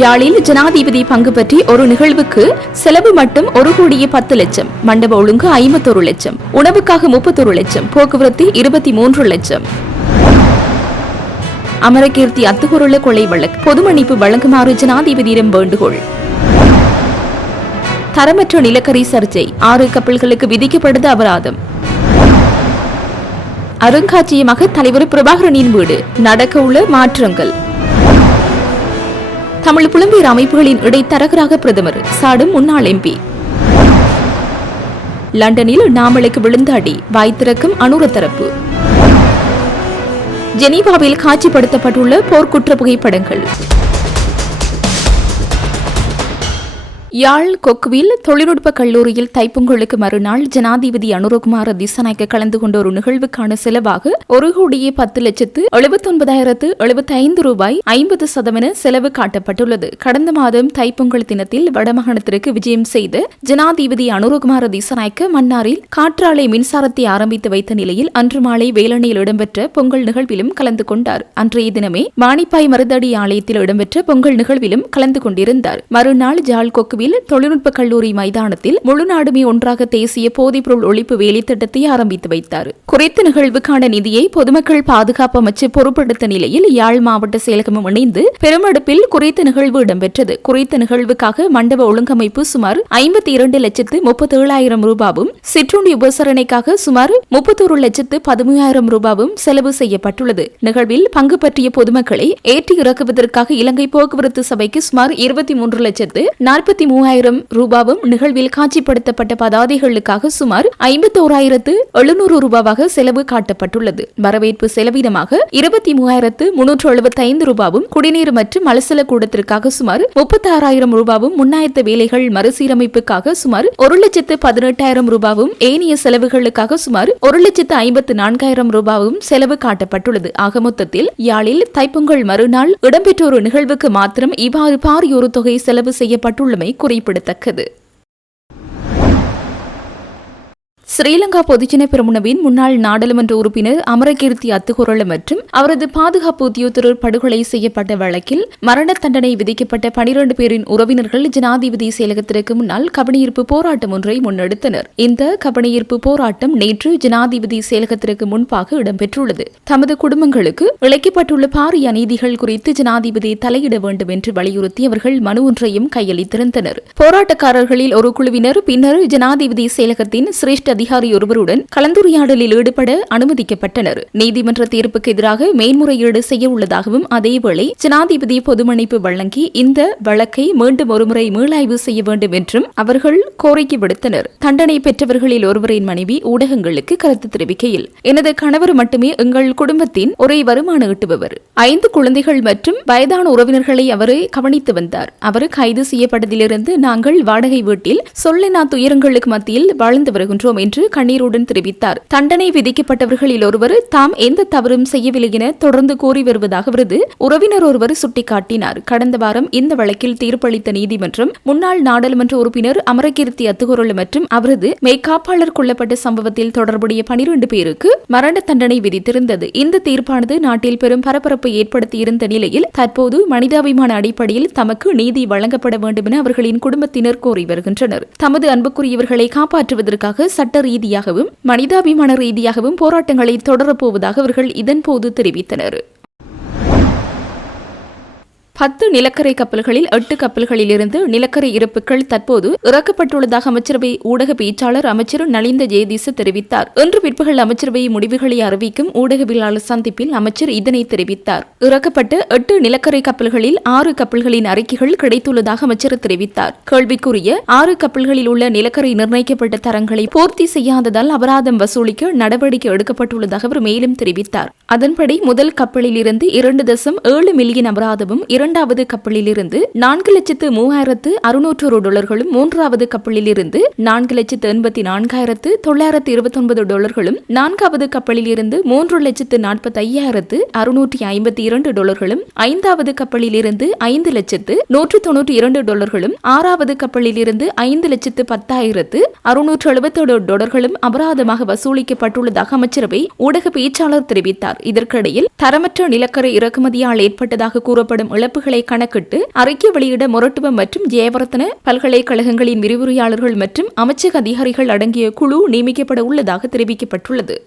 யாழில் ஜனாதிபதி பங்கு பற்றி ஒரு நிகழ்வுக்கு செலவு மட்டும் 1,10 லட்சம், மண்டப ஒழுங்கு 51 லட்சம், உணவுக்காக 31 லட்சம், போக்குவரத்து 23 லட்சம். அமரகீர்த்தி அத்துக்குருள கொலை வழக்கு பொது மன்னிப்பு வழங்குமாறு ஜனாதிபதியிடம் வேண்டுகோள். தரமற்ற நிலக்கரி சர்ச்சை, 6 கப்பல்களுக்கு விதிக்கப்பட்டது அபராதம். அருங்காட்சியகமாக தலைவர் பிரபாகரனின் வீடு, நடக்க உள்ள மாற்றங்கள். தமிழ் புலம்பெயர் அமைப்புகளின் இடைத்தரகராக பிரதமர் சாடும் முன்னாள் எம்பி. லண்டனில் நாமலுக்கு விழுந்த அடி, வாய் திறக்கும் அனுர தரப்பு. ஜெனீவாவில் காட்சிப்படுத்தப்பட்டுள்ள போர்க்குற்ற புகைப்படங்கள். யாழ் கொக்குவில் தொழில்நுட்ப கல்லூரியில் தைப்பொங்கலுக்கு மறுநாள் ஜனாதிபதி அனுரகுமார திசாநாயக்க கலந்து கொண்ட ஒரு நிகழ்வுக்கான செலவாக 1,10,79,075 ரூபாய் 50% செலவு காட்டப்பட்டுள்ளது. கடந்த மாதம் தைப்பொங்கல் தினத்தில் வடமாகாணத்திற்கு விஜயம் செய்த ஜனாதிபதி அனுரகுமார திசாநாயக்க மன்னாரில் காற்றாலை மின்சாரத்தை ஆரம்பித்து வைத்த நிலையில் அன்று மாலை வேலணையில் இடம்பெற்ற பொங்கல் நிகழ்விலும் கலந்து கொண்டார். அன்றைய தினமே மானிப்பாய் மருதடி ஆலயத்தில் இடம்பெற்ற பொங்கல் நிகழ்விலும் கலந்து கொண்டிருந்தார். மறுநாள் யாழ் கொக்கு தொழில்நுட்ப கல்லூரி மைதானத்தில் முழு நாடுமே ஒன்றாக தேசிய போதைப்பொருள் ஒழிப்பு வேலை திட்டத்தை ஆரம்பித்து வைத்தார். குறித்த நிகழ்வுக்கான நிதியை பொதுமக்கள் பாதுகாப்பு அமைச்சு பொறுப்படுத்த நிலையில் யாழ் மாவட்ட செயலகமும் இணைந்து பெருமெடுப்பில் குறித்த நிகழ்வு இடம்பெற்றது. குறித்த நிகழ்வுக்காக மண்டப ஒழுங்கமைப்பு சுமார் 52,37,000 ரூபாவும், சிற்றுண்டி உபசரணைக்காக சுமார் 31,13,000 ரூபாவும் செலவு செய்யப்பட்டுள்ளது. நிகழ்வில் பங்கு பற்றிய பொதுமக்களை ஏற்றி இறக்குவதற்காக இலங்கை போக்குவரத்து சபைக்கு சுமார் 23,43,000 ரூபாவும், நிகழ்வில் காட்சிப்படுத்தப்பட்ட பதாதைகளுக்காக சுமார் 51,700 ரூபாவாக செலவு காட்டப்பட்டுள்ளது. வரவேற்பு செலவினமாக 23,375 ரூபாவும், குடிநீர் மற்றும் மலசல கூடத்திற்காக சுமார் 36,000 ரூபாவும், முன்னாயத்த வேலைகள் மறுசீரமைப்புக்காக சுமார் 1,18,000 ரூபாவும், ஏனைய செலவுகளுக்காக சுமார் 1,54,000 ரூபாவும் செலவு காட்டப்பட்டுள்ளது. ஆக மொத்தத்தில் யாழில் தைப்பொங்கல் மறுநாள் இடம்பெற்ற ஒரு நிகழ்வுக்கு மாத்திரம் இவ்வாறு பாரியொரு தொகை செலவு செய்யப்பட்டுள்ளமை குறிப்பிடத்தக்கது. ஸ்ரீலங்கா பொதுஜன பெரமுனவின் முன்னாள் நாடாளுமன்ற உறுப்பினர் அமரகீர்த்தி அத்துக்குரள மற்றும் அவரது பாதுகாப்பு உத்தியோகத்தர் படுகொலை செய்யப்பட்ட வழக்கில் மரண தண்டனை விதிக்கப்பட்ட 12 பேரின் உறவினர்கள் ஜனாதிபதி செயலகத்திற்கு முன்னால் கவனஈர்ப்பு போராட்டம் ஒன்றை முன்னெடுத்தனர். இந்த கவனஈர்ப்பு போராட்டம் நேற்று ஜனாதிபதி செயலகத்திற்கு முன்பாக இடம்பெற்றுள்ளது. தமது குடும்பங்களுக்கு இழைக்கப்பட்டுள்ள பாரிய அநீதிகள் குறித்து ஜனாதிபதி தலையிட வேண்டும் என்று வலியுறுத்தி அவர்கள் மனு ஒன்றையும் கையளித்திருந்தனர். போராட்டக்காரர்களில் ஒரு குழுவினர் பின்னர் ஜனாதிபதி செயலகத்தின் சிரேஷ்ட அதிகாரி ஒருவருடன் கலந்துரையாடலில் ஈடுபட அனுமதிக்கப்பட்டனர். நீதிமன்ற தீர்ப்புக்கு எதிராக மேன்முறையீடு செய்ய உள்ளதாகவும் அதேவேளை ஜனாதிபதி பொது மன்னிப்பு வழங்கி இந்த வழக்கை மீண்டும் ஒருமுறை மீளாய்வு செய்ய வேண்டும் என்றும் அவர்கள் கோரிக்கை விடுத்தனர். தண்டனை பெற்றவர்களில் ஒருவரின் மனைவி ஊடகங்களுக்கு கருத்து தெரிவிக்கையில், எனது கணவர் மட்டுமே எங்கள் குடும்பத்தின் ஒரே வருமான ஈட்டுபவர். 5 குழந்தைகள் மற்றும் வயதான உறவினர்களை அவரை கவனித்து வந்தார். அவர் கைது செய்யப்பட்டதிலிருந்து நாங்கள் வாடகை வீட்டில் சொல்லனா துயரங்களுக்கு மத்தியில் வாழ்ந்து வருகின்றோம் என்று கண்ணீருடன் தெரிவித்தார். தண்டனை விதிக்கப்பட்டவர்களில் ஒருவர் தாம் எந்த தவறும் செய்யவில்லை என தொடர்ந்து கூறி வருவதாக அவரது உறவினர் ஒருவர் சுட்டிக்காட்டினார். கடந்த வாரம் இந்த வழக்கில் தீர்ப்பளித்த நீதிமன்றம் முன்னாள் நாடாளுமன்ற உறுப்பினர் அமரகீர்த்தி அத்துக்குரள மற்றும் அவரது மெய்காப்பாளர் கொல்லப்பட்ட சம்பவத்தில் தொடர்புடைய 12 பேருக்கு மரண தண்டனை விதித்திருந்தது. இந்த தீர்ப்பானது நாட்டில் பெரும் பரபரப்பை ஏற்படுத்தியிருந்த நிலையில் தற்போது மனிதாபிமான அடிப்படையில் தமக்கு நீதி வழங்கப்பட வேண்டும் என அவர்களின் குடும்பத்தினர் கோரி வருகின்றனர். தமது அன்புக்குரியவர்களை காப்பாற்றுவதற்காக சட்ட ரீதியாகவும் மனிதாபிமான ரீதியாகவும் போராட்டங்களை தொடரப்போவதாக அவர்கள் இதன்போது தெரிவித்தனர். 10 நிலக்கரை கப்பல்களில் 8 கப்பல்களிலிருந்து நிலக்கரை இருப்புகள் தற்போது இறக்கப்பட்டுள்ளதாக அமைச்சரவை ஊடக பேச்சாளர் அமைச்சர் நலிந்த ஜெயதீச தெரிவித்தார். இன்று பிற்பகல் அமைச்சரவை முடிவுகளை அறிவிக்கும் ஊடகவியலாளர் சந்திப்பில் அமைச்சர் இதனை தெரிவித்தார். இறக்கப்பட்ட 8 நிலக்கரை கப்பல்களில் 6 கப்பல்களின் அறிக்கைகள் கிடைத்துள்ளதாக அமைச்சர் தெரிவித்தார். கேள்விக்குரிய 6 கப்பல்களில் உள்ள நிலக்கரை நிர்ணயிக்கப்பட்ட தரங்களை பூர்த்தி செய்யாததால் அபராதம் வசூலிக்க நடவடிக்கை எடுக்கப்பட்டுள்ளதாக அவர் மேலும் தெரிவித்தார். அதன்படி முதல் கப்பலில் இருந்து 2.7 மில்லியன் அபராதமும், இரண்டாவது கப்பலில் இருந்து 4,03,600 டாலர்களும், மூன்றாவது கப்பலில் இருந்து 4,84,929 டாலர்களும், நான்காவது கப்பலில் இருந்து 3,45,652 டாலர்களும், ஐந்தாவது கப்பலில் இருந்து 5,192 டாலர்களும், ஆறாவது கப்பலில் இருந்து 5,10,677 டாலர்களும் அபராதமாக வசூலிக்கப்பட்டுள்ளதாக அமைச்சரவை ஊடக பேச்சாளர் தெரிவித்தார். இதற்கிடையில் தரமற்ற நிலக்கரை இறக்குமதியால் ஏற்பட்டதாக கூறப்படும் இழப்பு இழப்புகளை கணக்கிட்டு அறிக்கை வெளியிட மொரட்டுவ மற்றும் ஜெயவர்த்தன பல்கலைக்கழகங்களின் விரிவுரையாளர்கள் மற்றும் அமைச்சக அதிகாரிகள் அடங்கிய குழு நியமிக்கப்பட உள்ளதாக தெரிவிக்கப்பட்டுள்ளது.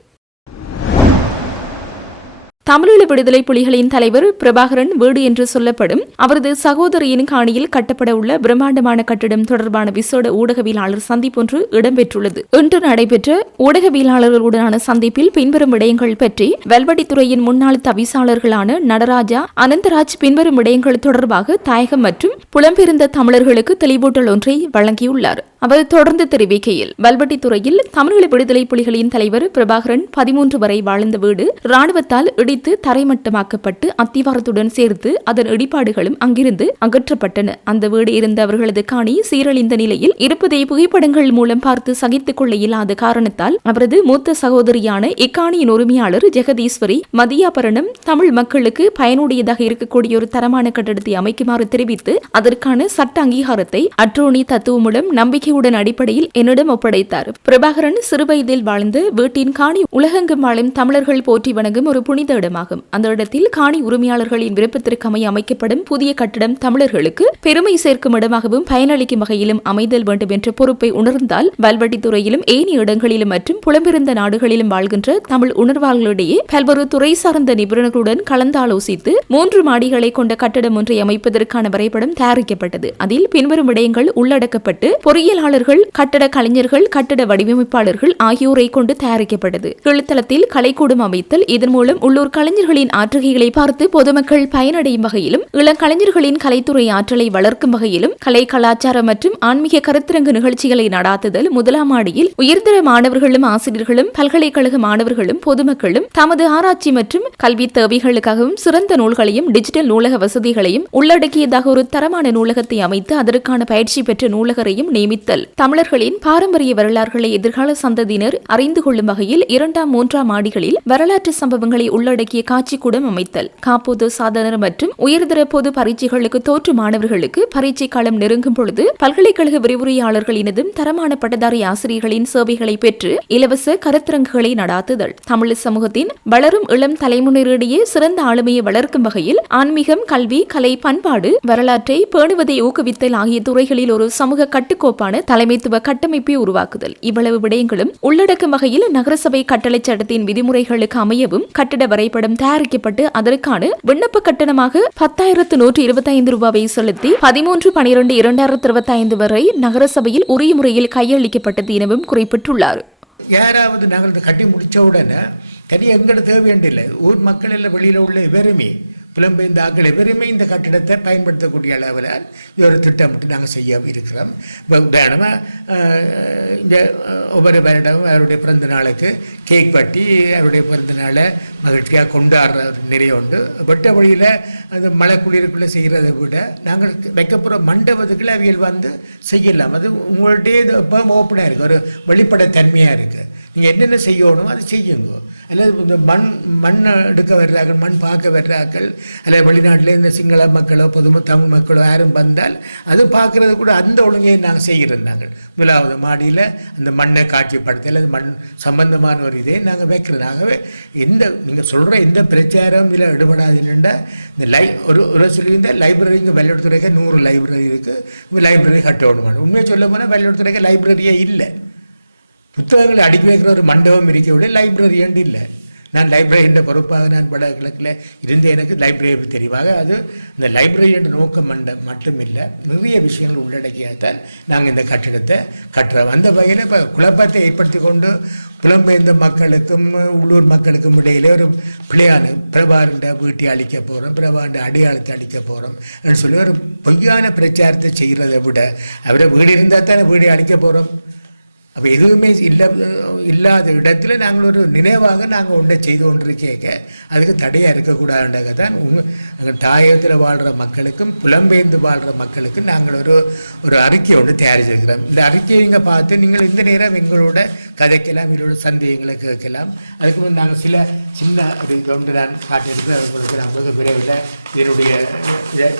தமிழீழ விடுதலை புலிகளின் தலைவர் பிரபாகரன் வீடு என்று சொல்லப்படும் அவரது சகோதரியின் காணியில் கட்டப்பட உள்ள பிரம்மாண்டமான கட்டிடம் தொடர்பான விசேட ஊடகவியலாளர் சந்திப்பொன்று இடம்பெற்றுள்ளது. இன்று நடைபெற்ற ஊடகவியலாளர்களுடனான சந்திப்பில் பின்வரும் விடயங்கள் பற்றி வல்வடித்துறையின் முன்னாள் தவிசாளர்களான நடராஜா அனந்தராஜ் பின்வரும் விடயங்கள் தொடர்பாக தாயகம் மற்றும் புலம்பெயர்ந்த தமிழர்களுக்கு தெளிவூட்டல் ஒன்றை வழங்கியுள்ளார். அவர் தொடர்ந்து தெரிவிக்கையில், வல்வட்டித்துறையில் தமிழீழ விடுதலை புலிகளின் தலைவர் பிரபாகரன் 13 வரை வாழ்ந்த வீடு ராணுவத்தால் இடித்து தரைமட்டமாக்கப்பட்டு அத்திவாரத்துடன் சேர்த்து அதன் இடிபாடுகளும் அங்கிருந்து அகற்றப்பட்டன. அந்த வீடு இருந்த அவர்களது காணி சீரழிந்த நிலையில் இருப்பதை புகைப்படங்கள் மூலம் பார்த்து சகித்துக் கொள்ள இயலாத காரணத்தால் அவரது மூத்த சகோதரியான இக்காணியின் உரிமையாளர் ஜெகதீஸ்வரி மதியாபரணம் தமிழ் மக்களுக்கு பயனுடையதாக இருக்கக்கூடிய ஒரு தரமான கட்டடத்தை அமைக்குமாறு தெரிவித்து அதற்கான சட்ட அங்கீகாரத்தை அட்ரோனி தத்துவமுடன் நம்பிக்கை அடிப்படையில் என்னிடம் ஒப்படைத்தார். பிரபாகரன் சிறுவயதில் வாழ்ந்து வீட்டின் காணி உலகெங்கும் வாழும் தமிழர்கள் போற்றி வணங்கும் ஒரு புனித இடமாகும். அந்த இடத்தில் காணி உரிமையாளர்களின் விருப்பத்திற்கு அமைய அமைக்கப்படும் புதிய கட்டடம் தமிழர்களுக்கு பெருமை சேர்க்கும் இடமாகவும் பயனளிக்கும் வகையிலும் அமைதல் வேண்டும் என்ற பொறுப்பை உணர்ந்தால் வல்வட்டித்துறையிலும் ஏனைய இடங்களிலும் மற்றும் புலம்பெயர்ந்த நாடுகளிலும் வாழ்கின்ற தமிழ் உணர்வாளர்களிடையே பல்வேறு துறை சார்ந்த நிபுணர்களுடன் கலந்தாலோசித்து 3 மாடிகளை கொண்ட கட்டடம் ஒன்றை அமைப்பதற்கான வரைபடம் தயாரிக்கப்பட்டது. அதில் பின்வரும் விடயங்கள் உள்ளடக்கப்பட்டு பொறியியல் கட்டட கலைஞர்கள் கட்டட வடிவமைப்பாளர்கள் ஆகியோரை கொண்டு தயாரிக்கப்பட்டது. கீழ்த்தளத்தில் கலைக்கூடம் அமைத்தல், இதன் மூலம் உள்ளூர் கலைஞர்களின் ஆற்றுகைகளை பார்த்து பொதுமக்கள் பயனடையும் வகையிலும் இளங்கலைஞர்களின் கலைத்துறை ஆற்றலை வளர்க்கும் வகையிலும் கலை கலாச்சாரம் மற்றும் ஆன்மீக கருத்தரங்கு நிகழ்ச்சிகளை நடாத்துதல். முதலாம் மாடியில் உயர்தர மாணவர்களும் ஆசிரியர்களும் பல்கலைக்கழக மாணவர்களும் பொதுமக்களும் தமது ஆராய்ச்சி மற்றும் கல்வி தேவைகளுக்காகவும் சிறந்த நூல்களையும் டிஜிட்டல் நூலக வசதிகளையும் உள்ளடக்கியதாக ஒரு தரமான நூலகத்தை அமைத்து அதற்கான பயிற்சி பெற்ற நூலகரையும் நியமித்தல். தமிழர்களின் பாரம்பரிய வரலாறுகளை எதிர்கால சந்ததியினர் அறிந்து கொள்ளும் வகையில் 2ஆம் 3ஆம் மாடிகளில் வரலாற்று சம்பவங்களை உள்ளடக்கிய காட்சிக்கூடம் அமைத்தல். காப்போது சாதனர் மற்றும் உயர்தர பொது பரீட்சைகளுக்கு தோற்று மாணவர்களுக்கு பரீட்சை காலம் நெருங்கும் பொழுது பல்கலைக்கழக விரிவுரையாளர்களினதும் தரமான பட்டதாரி ஆசிரியர்களின் சேவைகளை பெற்று இலவச கருத்தரங்குகளை நடாத்துதல். தமிழ் சமூகத்தின் வளரும் இளம் தலைமுறையிடையே சிறந்த ஆளுமையை வளர்க்கும் வகையில் ஆன்மீகம், கல்வி, கலை, பண்பாடு, வரலாற்றை பேணுவதை ஊக்குவித்தல் ஆகிய துறைகளில் ஒரு சமூக கட்டுக்கோப்பான தலைமைத்துவ கட்டமைப்பை உருவாக்குதல். இவ்வளவு விடயங்களும் உள்ளடக்கும் வகையில் நகரசபை கட்டளை சட்டத்தின் விதிமுறைகளுக்கு அமையவும் கட்டட வரைபடம் தயாரிக்கப்பட்டு அதற்கான விண்ணப்ப கட்டணமாக 10,125 ரூபாவை செலுத்தி 13/12/2025 வரை நகரசபையில் உரிய முறையில் கையளிக்கப்பட்டது எனவும் குறிப்பிட்டுள்ளார். யாராவது நாங்கள் கட்டி முடித்த உடனே தனியாக எங்கிட்ட தேவை வேண்டியில்லை. ஊர் மக்கள் எல்லாம் வெளியில் உள்ள எவருமே புலம்பெயர்ந்த ஆக்கள் எவருமே இந்த கட்டிடத்தை பயன்படுத்தக்கூடிய அளவில் இது ஒரு திட்டமிட்டு நாங்கள் செய்ய இருக்கிறோம். இப்போ உதாரணமாக இந்த ஒவ்வொரு வருடமும் அவருடைய பிறந்த நாளுக்கு கேக் வெட்டி அவருடைய பிறந்த நாளை மகிழ்ச்சியாக கொண்டாடுற நிலை உண்டு. வெட்ட வழியில் அந்த மழை குளிருக்குள்ளே செய்கிறத விட நாங்கள் வைக்கப்புற மண்டபத்துக்குள்ள அவியல் வந்து செய்யலாம். அது உங்கள்கிட்டே இப்போ ஓப்பனாக இருக்குது, ஒரு வெளிப்படைத்தன்மையாக இருக்குது. நீங்கள் என்னென்ன செய்யணும் அது செய்யுங்க. அல்லது இந்த மண் எடுக்க வர்றார்கள், மண் பார்க்க வர்றார்கள், அல்லது வெளிநாட்டில் இந்த சிங்கள மக்களோ தமிழ் மக்களோ யாரும் வந்தால் அது பார்க்குறது கூட அந்த ஒழுங்கையை நாங்கள் செய்கிறோம். முதலாவது மாடியில் அந்த மண்ணை காட்சிப்படுத்த அல்லது மண் சம்பந்தமான ஒரு இதை நாங்கள் வைக்கிறதாகவே நீங்கள் சொல்கிற எந்த பிரச்சாரம் இதில் ஈடுபடாதுன்னுண்டா இந்த ஒரு சொல்லியிருந்தால் லைப்ரரி இங்கே வெள்ளத்துறைக்கு 100 லைப்ரரி இருக்குது, லைப்ரரி கட்ட விடுவாங்க. உண்மையை சொல்ல போனால் வெள்ளத்துறைக்கு லைப்ரரியே இல்லை. புத்தகங்களை அடுக்கி வைக்கிற ஒரு மண்டபம் இருக்கவில்லை, லைப்ரரி ஏண்டு இல்லை. நான் லைப்ரரியின் பொறுப்பாக நான் வடகிழக்கில் இருந்து எனக்கு லைப்ரரி தெரிவாக அது இந்த லைப்ரரியின் நோக்கம் மட்டும் இல்லை, நிறைய விஷயங்கள் உள்ளடக்கியால்தான் நாங்கள் இந்த கட்டிடத்தை கட்டுறோம். அந்த வகையில் இப்போ குழப்பத்தை ஏற்படுத்தி கொண்டு புலம்பெயர்ந்த மக்களுக்கும் உள்ளூர் மக்களுக்கும் இடையிலே ஒரு பிள்ளையான பிரபாண்ட வீட்டை அழிக்க போகிறோம், பிரபாண்ட அடையாளத்தை அழிக்க போகிறோம் என்று சொல்லி ஒரு பொய்யான பிரச்சாரத்தை செய்கிறதை விட அவரை வீடு இருந்தால் தானே வீடை அழிக்க போகிறோம். அப்போ எதுவுமே இல்லாத இடத்துல நாங்கள் ஒரு நினைவாக நாங்கள் ஒன்றை செய்து கொண்டு கேட்க அதுக்கு தடையாக இருக்கக்கூடாதுன்றக தான் எங்கள் தாயகத்தில் வாழ்கிற மக்களுக்கும் புலம்பெயர்ந்து வாழ்கிற மக்களுக்கும் நாங்கள் ஒரு அறிக்கையை ஒன்று தயாரிச்சிருக்கிறோம். இந்த அறிக்கையை நீங்கள் பார்த்து நீங்கள் இந்த நேரம் எங்களோட கதைக்கலாம், எங்களோட சந்தேகங்களை கேட்கலாம். அதுக்கு முன் நாங்கள் சின்ன ஒரு ஒன்று நான் காட்டியிருக்கிறேன். அவங்களுக்கு நாங்கள் விரைவில் இதனுடைய இதை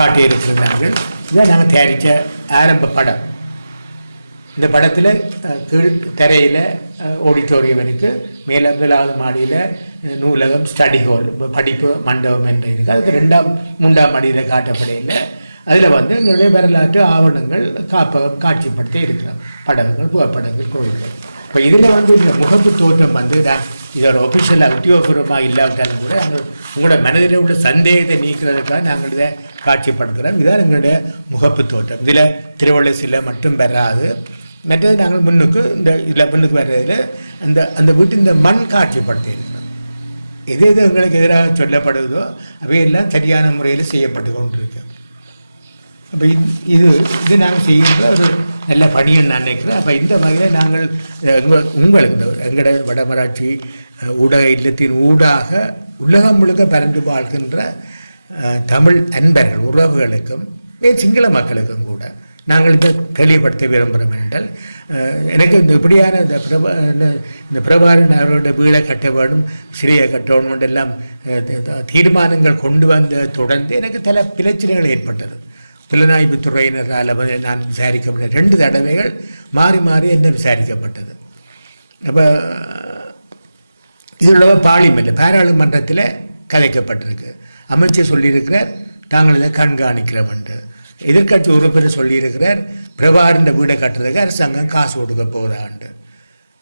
காட்டியிருக்கிறார்கள். இதை நாங்கள் தயாரித்த ஆரம்ப படம். இந்த படத்தில் கீழ் தரையில் ஆடிட்டோரியம் இருக்குது, மேலே 4வது மாடியில் நூலகம், ஸ்டடி ஹால், படிப்பு மண்டபம் என்று இருக்குது. அதுக்கு 2ஆம் 3ஆம் மாடியில் காட்டப்படையில் அதில் வந்து எங்களுடைய வரலாற்று ஆவணங்கள் காப்பகம் காட்சிப்படுத்தி இருக்கிறோம். படங்கள், புகைப்படங்கள், கோவில்கள். இப்போ இதில் வந்து இந்த முகப்பு தோற்றம் வந்து நான் இது ஒரு ஒஃபிஷியலாக உத்தியோகபூர்வமாக இல்லாவிட்டாலும் கூட நாங்கள் உங்களோட மனதில் உள்ள சந்தேகத்தை நீக்கிறதுக்காக நாங்கள் இதை காட்சிப்படுத்துகிறோம். இதுதான் எங்களுடைய முகப்பு தோற்றம். இதில் திருவள்ளுவர் சிலை மட்டும் வராது. மற்றது நாங்கள் இதில் முன்னுக்கு வர்றதில் அந்த வீட்டு இந்த மண் காட்சிப்படுத்தி இருக்கிறோம். எது எங்களுக்கு எதிராக சொல்லப்படுதோ அவையெல்லாம் சரியான முறையில் செய்யப்பட்டு கொண்டிருக்கு. அப்போ இது நாங்கள் செய்கின்ற ஒரு நல்ல பணியை நான் நினைக்கிறேன். அப்போ இந்த வகையில் நாங்கள் உங்களுக்கு எங்களோட வடமராட்சி ஊடக இல்லத்தின் ஊடாக உலகம் முழுக்க பறந்து வாழ்கின்ற தமிழ் அன்பர்கள் உறவுகளுக்கும் சிங்கள மக்களுக்கும் கூட நாங்கள் இதை தெளிவுபடுத்த விரும்புகிறோம் என்றால், எனக்கு இந்த இப்படியான இந்த பிரபாகரன் அவர்களோட வீடை கட்ட வேண்டும், சிலையை கட்டணும் எல்லாம் தீர்மானங்கள் கொண்டு வந்த தொடர்ந்து எனக்கு பல பிரச்சனைகள் ஏற்பட்டது. புலனாய்வு துறையினரால் நான் விசாரிக்கப்பட்ட 2 தடவைகள் மாறி மாறி என்ன விசாரிக்கப்பட்டது. அப்போ இதோட பாராளுமன்றத்தில் கதைக்கப்பட்டிருக்கு. அமைச்சர் சொல்லியிருக்கிறார் தாங்கள் இதை கண்காணிக்கிறோம் என்று. எதிர்கட்சி உறுப்பினர் சொல்லியிருக்கிறார் பிரபாகரன் வீடை கட்டுறதுக்கு அரசாங்கம் காசு கொடுக்க போதாண்டு.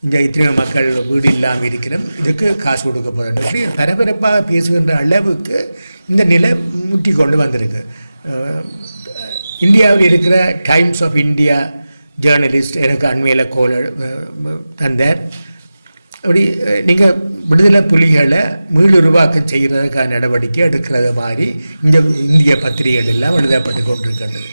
இங்கே இத்தனை மக்கள் வீடு இல்லாமல் இருக்கிறோம், இதுக்கு காசு கொடுக்க போதாண்டு. அப்படி பரபரப்பாக பேசுகின்ற அளவுக்கு இந்த நிலை முட்டி கொண்டு வந்திருக்கு. இந்தியாவில் இருக்கிற டைம்ஸ் ஆஃப் இந்தியா ஜேர்னலிஸ்ட் எனக்கு அண்மையில் கோல் தந்தார். அப்படி நீங்கள் விடுதலை புலிகளை மீளுருவாக்கம் செய்கிறதுக்கான நடவடிக்கை எடுக்கிறது மாதிரி இந்திய பத்திரிகைகள் எல்லாம் எழுதப்பட்டு கொண்டிருக்கின்றது.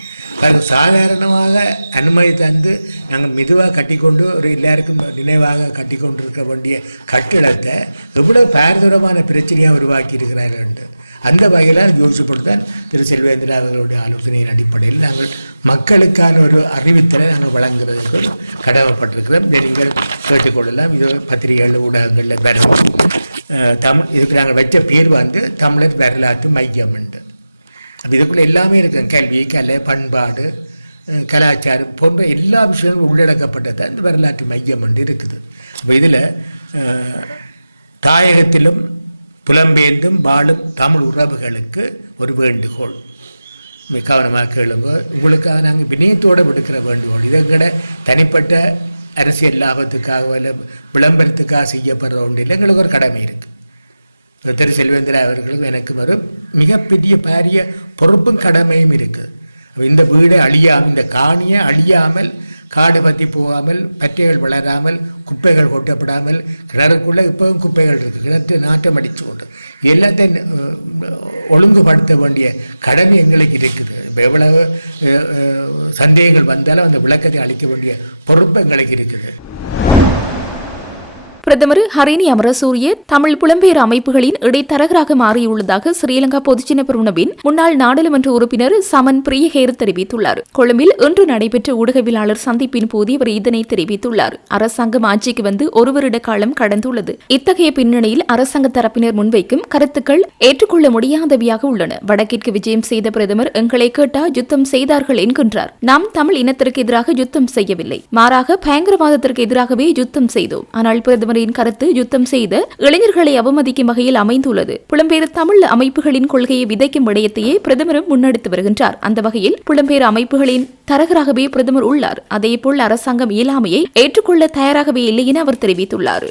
அது சாதாரணமாக அனுமதி தந்து நாங்கள் மெதுவாக கட்டிக்கொண்டு ஒரு எல்லாருக்கும் நினைவாக கட்டி கொண்டிருக்க வேண்டிய கட்டிடத்தை எவ்வளோ பாரதூரமான பிரச்சனையாக உருவாக்கி இருக்கிறார்கள் என்று அந்த வகையில் யோசிப்பட்டு தான் திரு செல்வேந்திரா அவர்களுடைய ஆலோசனையின் அடிப்படையில் நாங்கள் மக்களுக்கான ஒரு அறிவித்தலை நாங்கள் வழங்குறதுக்கு கடமைப்பட்டிருக்கிறோம். இதை நீங்கள் கேட்டுக்கொள்ளலாம். இது பத்திரிகைகள் ஊடகங்களில் வரணும். இதுக்கு நாங்கள் வச்ச பேர் வந்து தமிழர் வரலாற்று மையம் என்று. அப்போ இதுக்குள்ளே எல்லாமே இருக்குது. கல்வி, கலை, பண்பாடு, கலாச்சாரம் போன்ற எல்லா விஷயங்களும் உள்ளடக்கப்பட்டது இந்த வரலாற்று மையம் என்று இருக்குது. அப்போ இதில் தாயகத்திலும் புலம்பெயர்ந்தும் வாழும் தமிழ் உறவுகளுக்கு ஒரு வேண்டுகோள், கவனமாக கேளுங்க. உங்களுக்காக நாங்கள் வினயத்தோடு விடுக்கிற வேண்டுகோள். இதை கூட தனிப்பட்ட அரசியல் லாபத்துக்காக இல்லை விளம்பரத்துக்காக செய்யப்படுற ஒன்று இல்லை. எங்களுக்கு ஒரு கடமை இருக்குது. திரு செல்வேந்திரா அவர்களுக்கும் எனக்கும் ஒரு மிகப்பெரிய பாரிய பொறுப்பும் கடமையும் இருக்குது. இந்த வீடை அழியாமல், இந்த காணியை அழியாமல், காடு பற்றி போகாமல், பற்றைகள் வளராமல், குப்பைகள் கொட்டப்படாமல், கிணறுக்குள்ளே இப்போவும் குப்பைகள் இருக்குது, கிணற்று நாட்டம் அடித்து கொண்டு எல்லாத்தையும் ஒழுங்குபடுத்த வேண்டிய கடமை எங்களுக்கு இருக்குது. இப்போ எவ்வளவு சந்தேகங்கள் வந்தாலும் அந்த விளக்கத்தை அளிக்க வேண்டிய பொறுப்பு எங்களுக்கு இருக்குது. பிரதமர் ஹரிணி அமரசூரிய தமிழ் புலம்பெயர் அமைப்புகளின் இடைத்தரகராக மாறியுள்ளதாக ஸ்ரீலங்கா பொதுஜன பெரமுனவின் முன்னாள் நாடாளுமன்ற உறுப்பினர் சமன் பிரியஹேர தெரிவித்துள்ளார். கொழும்பில் இன்று நடைபெற்ற ஊடகவியலாளர் சந்திப்பின் போது அவர் இதனை தெரிவித்துள்ளார். அரசாங்கம் ஆட்சிக்கு வந்து 1 வருட காலம் கடந்துள்ளது. இத்தகைய பின்னணியில் அரசாங்க தரப்பினர் முன்வைக்கும் கருத்துக்கள் ஏற்றுக்கொள்ள முடியாதவையாக உள்ளன. வடக்கிற்கு விஜயம் செய்த பிரதமர் எங்களை கேட்டா யுத்தம் செய்தார்கள் என்கின்றார். நாம் தமிழ் இனத்திற்கு எதிராக யுத்தம் செய்யவில்லை, மாறாக பயங்கரவாதத்திற்கு எதிராகவே யுத்தம் செய்தோம். ஆனால் பிரதமர் கருத்து யுத்தம் செய்த இளைஞர்களை அவமதிக்கும் வகையில் அமைந்துள்ளது. புலம்பெயர் தமிழ் அமைப்புகளின் கொள்கையை விதைக்கும் விடயத்தையே பிரதமரும் முன்னெடுத்து வருகின்றார். அந்த வகையில் புலம்பெயர் அமைப்புகளின் தரகராகவே பிரதமர் உள்ளார். அதேபோல் அரசாங்கம் இயலாமையை ஏற்றுக்கொள்ள தயாராகவே இல்லை என அவர் தெரிவித்துள்ளார்.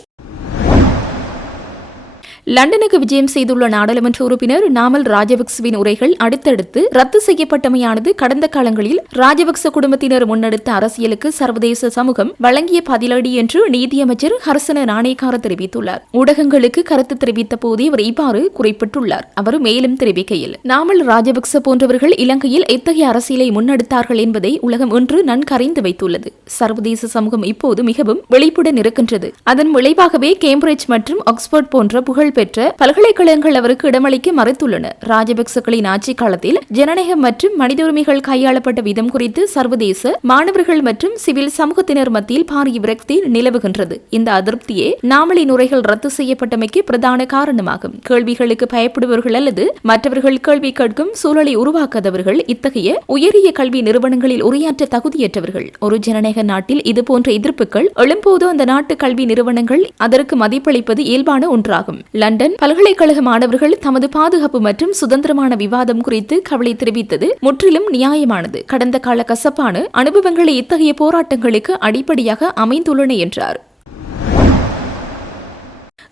லண்டனுக்கு விஜயம் செய்துள்ள நாடாளுமன்ற உறுப்பினர் நாமல் ராஜபக்சவின் உரைகள் அடுத்தடுத்து ரத்து செய்யப்பட்டமையானது கடந்த காலங்களில் ராஜபக்ச குடும்பத்தினர் முன்னெடுத்த அரசியலுக்கு சர்வதேச சமூகம் வழங்கிய பதிலடி என்று நீதியமைச்சர் ஹர்சன நாணயக்கார தெரிவித்துள்ளார். ஊடகங்களுக்கு கருத்து தெரிவித்த போதே அவர் இவ்வாறு குறிப்பிட்டுள்ளார். அவர் மேலும் தெரிவிக்கையில், நாமல் ராஜபக்ச போன்றவர்கள் இலங்கையில் எத்தகைய அரசியலை முன்னெடுத்தார்கள் என்பதை உலகம் இன்று நன்கறிந்து வைத்துள்ளது. சர்வதேச சமூகம் இப்போது மிகவும் விழிப்புடன் இருக்கின்றது. அதன் விளைவாகவே கேம்பிரிட்ஜ் மற்றும் ஆக்ஸ்போர்ட் போன்ற புகழ் பெற்ற பல்கலைக்கழகங்கள் அவருக்கு இடமளிக்க மறுத்துள்ளன. ராஜபக்சகளின் ஆட்சி காலத்தில் ஜனநாயகம் மற்றும் மனித உரிமைகள் கையாளப்பட்ட விதம் குறித்து சர்வதேச மாணவர்கள் மற்றும் சிவில் சமூகத்தினர் மத்தியில் பாரிய விரக்தி நிலவுகின்றது. இந்த அதிருப்தியே நாமலின் உரைகள் ரத்து செய்யப்பட்டமைக்கு பிரதான காரணமாகும். கேள்விகளுக்கு பயப்படுபவர்கள் அல்லது மற்றவர்கள் கேள்வி கேட்கும் சூழலை உருவாக்காதவர்கள் இத்தகைய உயரிய கல்வி நிறுவனங்களில் உரையாற்ற தகுதியற்றவர்கள். ஒரு ஜனநாயக நாட்டில் இதுபோன்ற எதிர்ப்புகள் எழும்போது அந்த நாட்டு கல்வி நிறுவனங்கள் அதற்கு மதிப்பளிப்பது இயல்பான ஒன்றாகும். லண்டன் பல்கலைக்கழக மாணவர்கள் தமது பாதுகாப்பு மற்றும் சுதந்திரமான விவாதம் குறித்து கவலை தெரிவித்தது முற்றிலும் நியாயமானது. கடந்த கால கசப்பான அனுபவங்களை இத்தகைய போராட்டங்களுக்கு அடிப்படையாக அமைந்துள்ளன என்றார்.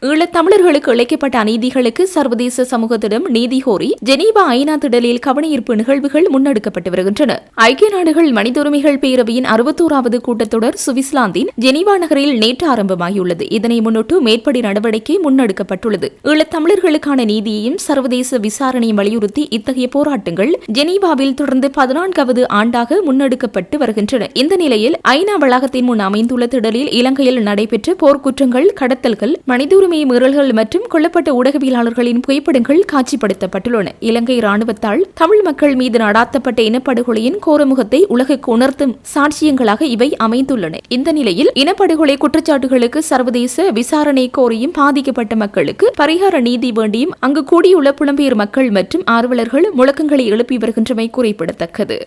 ஈழத்தமிழர்களுக்கு இழைக்கப்பட்ட அநீதிகளுக்கு சர்வதேச சமூகத்திடம் நீதி கோரி ஜெனீவா ஐநா திடலில் கவனஈர்ப்பு நிகழ்வுகள் முன்னெடுக்கப்பட்டு வருகின்றன. ஐக்கிய நாடுகள் மனித உரிமைகள் பேரவையின் 61வது கூட்டத்தொடர் சுவிட்சர்லாந்தின் ஜெனீவா நகரில் நேற்று ஆரம்பமாகியுள்ளது. இதனை முன்னிட்டு மேற்படி நடவடிக்கை முன்னெடுக்கப்பட்டுள்ளது. ஈழத்தமிழர்களுக்கான நீதியையும் சர்வதேச விசாரணையும் வலியுறுத்தி இத்தகைய போராட்டங்கள் ஜெனீவாவில் தொடர்ந்து 14வது ஆண்டாக முன்னெடுக்கப்பட்டு வருகின்றன. இந்த நிலையில் ஐநா வளாகத்தின் முன் அமைந்துள்ள திடலில் இலங்கையில் நடைபெற்ற போர்க்குற்றங்கள், கடத்தல்கள், மனித உரிமை மீறல்கள் மற்றும் கொல்லப்பட்ட ஊடகவியலாளர்களின் புகைப்படங்கள் காட்சிப்படுத்தப்பட்டுள்ளன. இலங்கை ராணுவத்தால் தமிழ் மக்கள் மீது நடாத்தப்பட்ட இனப்படுகொலையின் கோரமுகத்தை உலகுக்கு உணர்த்தும் சாட்சியங்களாக இவை அமைந்துள்ளன. இந்த நிலையில் இனப்படுகொலை குற்றச்சாட்டுகளுக்கு சர்வதேச விசாரணை கோரியும் பாதிக்கப்பட்ட மக்களுக்கு பரிகார நீதி வேண்டியும் அங்கு கூடியுள்ள புலம்பெயர் மக்கள் மற்றும் ஆர்வலர்கள் முழக்கங்களை எழுப்பி வருகின்றமை குறிப்பிடத்தக்கது.